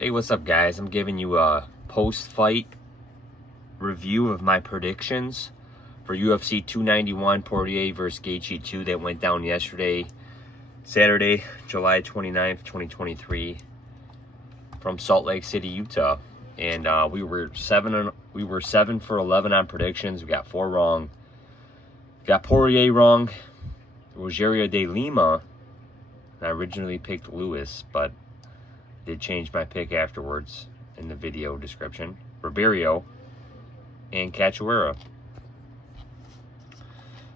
Hey, what's up, guys? I'm giving you a post-fight review of my predictions for UFC 291 Poirier versus Gaethje 2 that went down yesterday, Saturday, July 29th, 2023, from Salt Lake City, Utah. And we were 7 for 11 on predictions. We got 4 wrong. Got Poirier wrong. Rogerio de Lima. I originally picked Lewis, but did change my pick afterwards in the video description. Ribeiro and Cachoeira.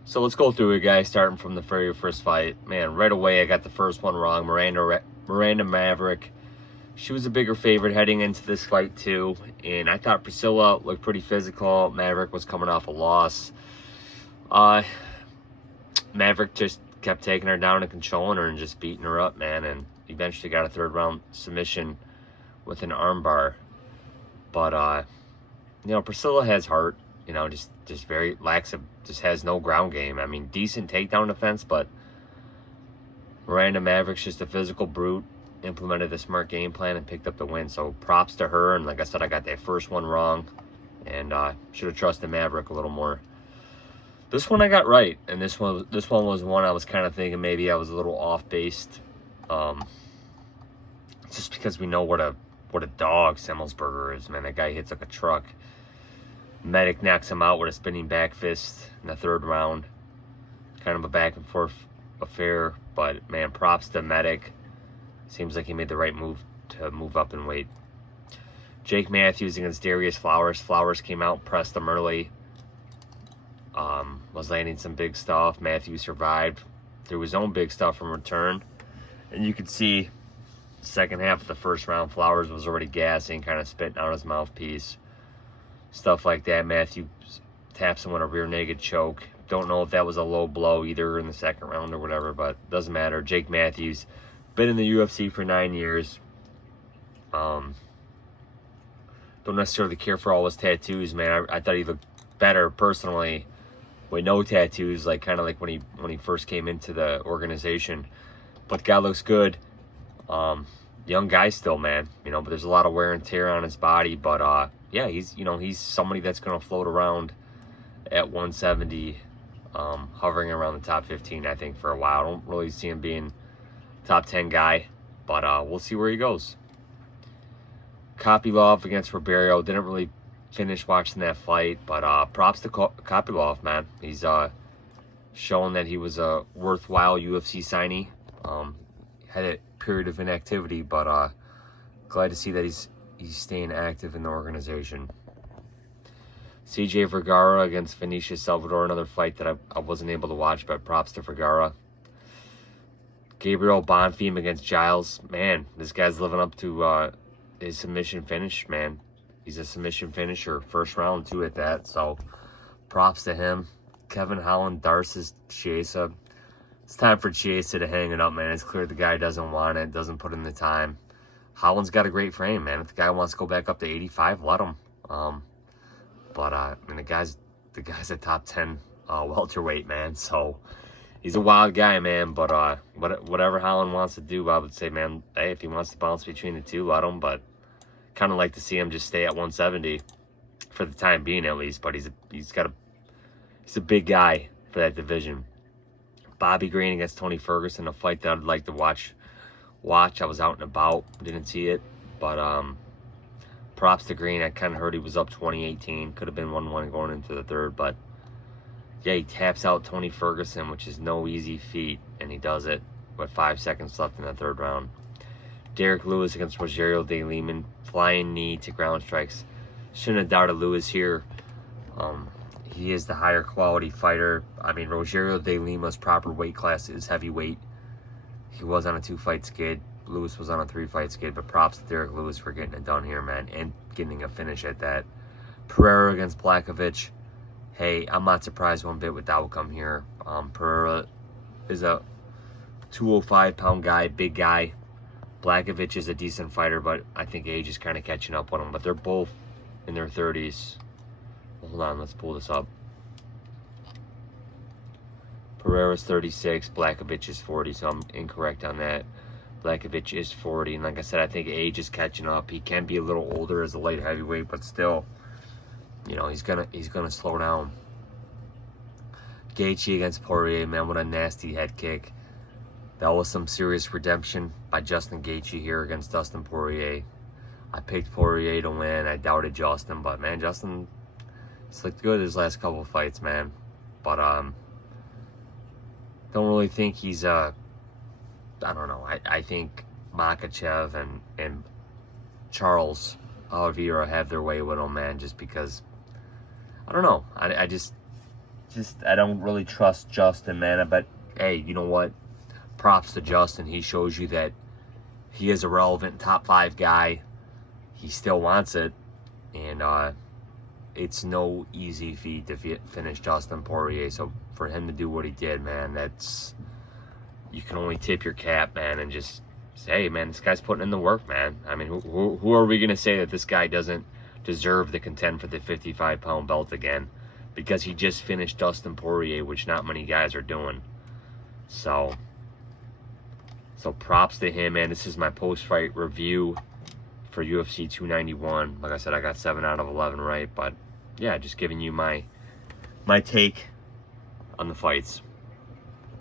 So let's go through it, guys, starting from the very first fight. Man, right away I got the first one wrong. Miranda Maverick. She was a bigger favorite heading into this fight too, and I thought Priscilla looked pretty physical. Maverick was coming off a loss. Maverick just kept taking her down and controlling her and just beating her up, man, and eventually got a third round submission with an armbar. But Priscilla has heart, just very lax of, just has no ground game. I mean, decent takedown defense, but Miranda Maverick's just a physical brute, implemented a smart game plan and picked up the win. So props to her. And like I said, I got that first one wrong, and should have trusted Maverick a little more. This one I got right, and this one was one I was kind of thinking maybe I was a little off based. Just because we know what a dog Semmelsberger is, man. That guy hits like a truck. Medic knocks him out with a spinning back fist in the third round. Kind of a back and forth affair, but man, props to Medic. Seems like he made the right move to move up in weight. Jake Matthews against Darius Flowers. Flowers came out, pressed him early. Was landing some big stuff. Matthews survived through his own big stuff in return. And you could see second half of the first round, Flowers was already gassing, kind of spitting out his mouthpiece. Stuff like that. Matthews taps him with a rear naked choke. Don't know if that was a low blow either in the second round or whatever, but doesn't matter. Jake Matthews, been in the UFC for 9 years. Don't necessarily care for all his tattoos, man. I thought he looked better personally with no tattoos, kind of like when he first came into the organization. But guy looks good. Young guy still, man. But there's a lot of wear and tear on his body. But yeah, he's somebody that's gonna float around at 170, hovering around the top 15, I think, for a while. I don't really see him being top 10 guy, but we'll see where he goes. Kopylov against Ribeiro. Didn't really finish watching that fight, but props to Kopylov, man. He's showing that he was a worthwhile UFC signee. Had a period of inactivity, but glad to see that he's staying active in the organization. CJ Vergara against Vinicius Salvador, another fight that I wasn't able to watch, but props to Vergara. Gabriel Bonfim against Giles. Man, this guy's living up to his submission finish, man. He's a submission finisher, first round too at that, so props to him. Kevin Holland, Darcis Chiesa. It's time for Chiesa to hang it up, man. It's clear the guy doesn't want it, doesn't put in the time. Holland's got a great frame, man. If the guy wants to go back up to 85, let him. The guy's a top 10 welterweight, man. So he's a wild guy, man. But whatever Holland wants to do, I would say, man, hey, if he wants to bounce between the two, let him. But kind of like to see him just stay at 170 for the time being, at least. But he's a big guy for that division. Bobby Green against Tony Ferguson, a fight that I'd like to watch. I was out and about, didn't see it, but props to Green. I kind of heard he was up 20-18, could have been 1-1 going into the third, but yeah, he taps out Tony Ferguson, which is no easy feat, and he does it with 5 seconds left in the third round. Derek Lewis against Rogerio de Lima, flying knee to ground strikes. Shouldn't have doubted Lewis here. He is the higher quality fighter. I mean, Rogerio de Lima's proper weight class is heavyweight. He was on a 2-fight skid. Lewis was on a 3-fight skid, but props to Derek Lewis for getting it done here, man, and getting a finish at that. Pereira against Blachowicz. Hey, I'm not surprised one bit with the outcome here. Pereira is a 205-pound guy, big guy. Blachowicz is a decent fighter, but I think age is kind of catching up with him. But they're both in their 30s. Hold on, let's pull this up. Pereira's 36, Blachowicz is 40, so I'm incorrect on that. Blachowicz is 40, and like I said, I think age is catching up. He can be a little older as a light heavyweight, but still, you know, he's gonna slow down. Gaethje against Poirier, man, what a nasty head kick. That was some serious redemption by Justin Gaethje here against Dustin Poirier. I picked Poirier to win. I doubted Justin, but man, Justin, he's looked good his last couple of fights, man. But don't really think he's I don't know. I think Makhachev and Charles Oliveira have their way with him, man, just because I don't know. I just I don't really trust Justin, man. But hey, you know what? Props to Justin. He shows you that he is a relevant top 5 guy. He still wants it, and it's no easy feat to finish Dustin Poirier. So for him to do what he did, man, that's, you can only tip your cap, man, and just say, hey, man, this guy's putting in the work, man. I mean, who are we gonna say that this guy doesn't deserve to contend for the 55-pound belt again? Because he just finished Dustin Poirier, which not many guys are doing. So props to him, man. This is my post-fight review for UFC 291. Like I said, I got 7 out of 11 right, but yeah, just giving you my take on the fights.